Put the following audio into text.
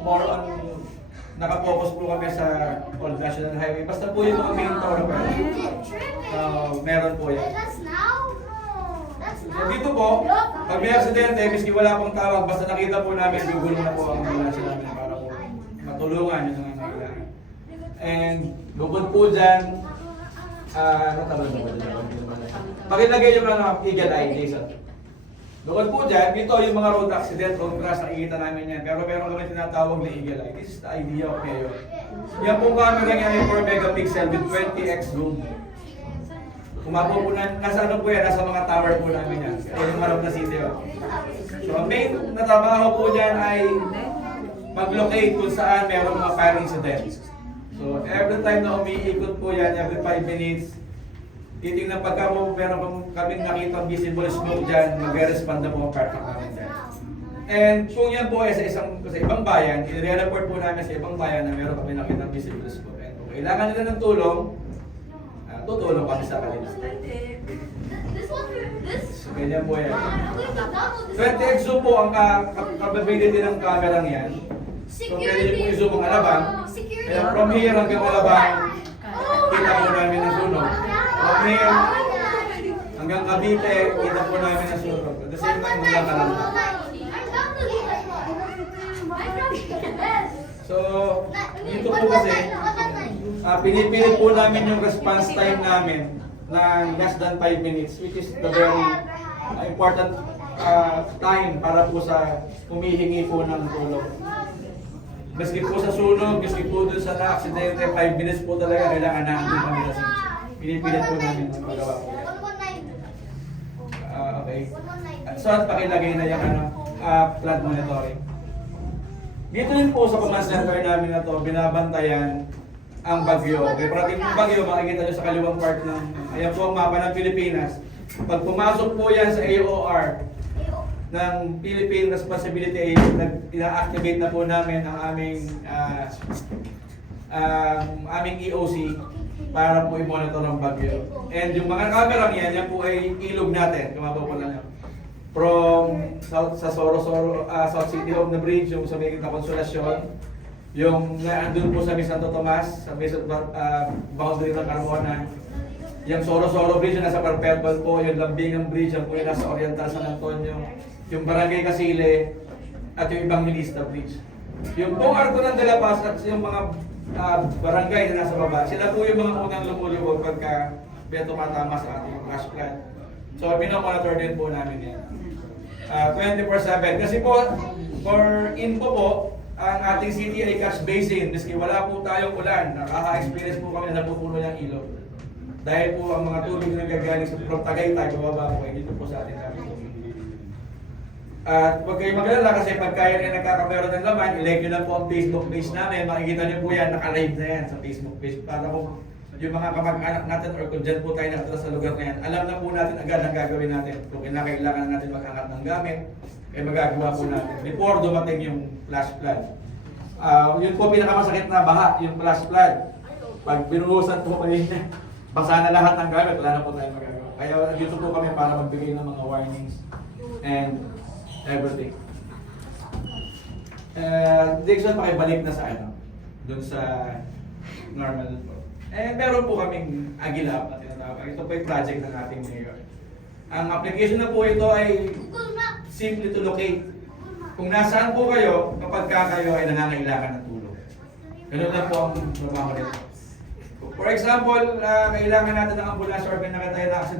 more on nakapokus po kami sa Old National Highway. Basta po yung mga main thoroughfare. Meron po yan. So dito po, pag may aksidente, miski wala pong tawag, basta nakita po namin, gugulo na po ang ambulansya namin para po matulungan yung nangangailangan. And bukod po dyan, natabal na po dyan. Pakilagay yung Eagle Eye, Jason. Bukod po dyan, dito yung mga road accident, road crash, nakikita namin yan. Pero meron kami tinatawag na Eagle Eye. This is the idea of Mayor. Yan po camera niya ay 4 megapixel with 20x zoom. Kumapo po na, nasa ano po yan, nasa mga tower po namin yan. Kaya yung marap na city. So ang main na trabaho po dyan ay mag-locate kung saan meron mga fire incidents. So every time na umiikot po yan, every 5 minutes, titingnan pagka po meron kaming nakita visible smoke dyan, mag-respond na po ang part namin dyan. And kung yan po ay sa ibang bayan, i-report po namin sa ibang bayan na meron kami nakita visible smoke. And kung kailangan nila ng tulong, tutulong kami sa kanila. So, ganyan po yan. 20x zoom po ang capability ng camera niyan. So, pwede niyo po i-zoom ang alabang. Kaya from here hanggang alabang, kita po namin ang sunog. From here hanggang Cavite, kita po namin ang sunog. At the same time, mga kalang. So, dito po kasi, pinipilit po namin yung response time namin na less than 5 minutes, which is the very important time para po sa humihingi po ng tulong. Maski po sa sunog, maski po dun sa na-aksidente, 5 minutes po talaga kailangan naandun kami kasi pinipilit po namin ang magawa po yan. Okay. So, at pakilagay na yung flood monitoring. Dito rin po sa command center namin na to, binabantayan ang bagyo. Okay, parating yung bagyo, makikita nyo sa kaliwang part ng, ayan po ang mapa ng Pilipinas. Pag pumasok po yan sa AOR ng Philippine Responsibility Agency, ina-activate na po namin ang aming EOC para po i-monitor ang bagyo. And yung mga camera yan, yan po ay ilog natin, kumabaw po lang yan. From South City Home na bridge, yung sa may Konsolasyon, yung naandun po sa may Santo Tomas, sa may boundary ng Carmona, yung Soro Bridge yung nasa Perpetual po, yung Lambingan Bridge yung po yung nasa Oriental San Antonio, yung Barangay Casile, at yung Evangelista Bridge. Yung pong Arconan de la Paz at yung mga barangay na nasa baba, sila po yung mga unang lumulubog pagka may tumatama sa ating flash flood. So, pinomonitor din po namin yan. 24/7. Kasi po, for info po, ang ating city ay cash basin. Miski wala po tayong ulan, nakaka-experience po kami na napupuno yung ilog. Dahil po ang mga tubig na gagaling sa from Tagaytay, bababa po, dito po sa ating kami. At huwag kayong magalala kasi pagka yan ay nagkakameron ng laman, ilike nyo lang po ang Facebook page namin. Makikita nyo po yan, naka-live na yan sa Facebook page. Para po yung mga kamag-anak natin or kung dyan po tayo nakatira sa lugar na yan, alam na po natin agad ang gagawin natin. Kung kailangan natin mag-angat ng gamit, eh magagawa po natin before dumating yung flash flood. Yun po pinakamasakit na baha, yung flash flood. Pag binuhusan po kayo niya, basa na lahat ng gamit, wala na po tayong magagawa. Kaya dito po kami para magbigay ng mga warnings and everything. Dixon, pakibalik na sa ano, dun sa normal po. Meron po kaming Agila na tinatawag. Ito po yung project ng ating mayor. Ang application na po ito ay simply to locate. Kung nasaan po kayo, kapag kayo ay nangangailangan ng tulong. Ganun lang po ang trabaho nito. For example, kailangan natin ng ambulansya or may nakatayo na accident.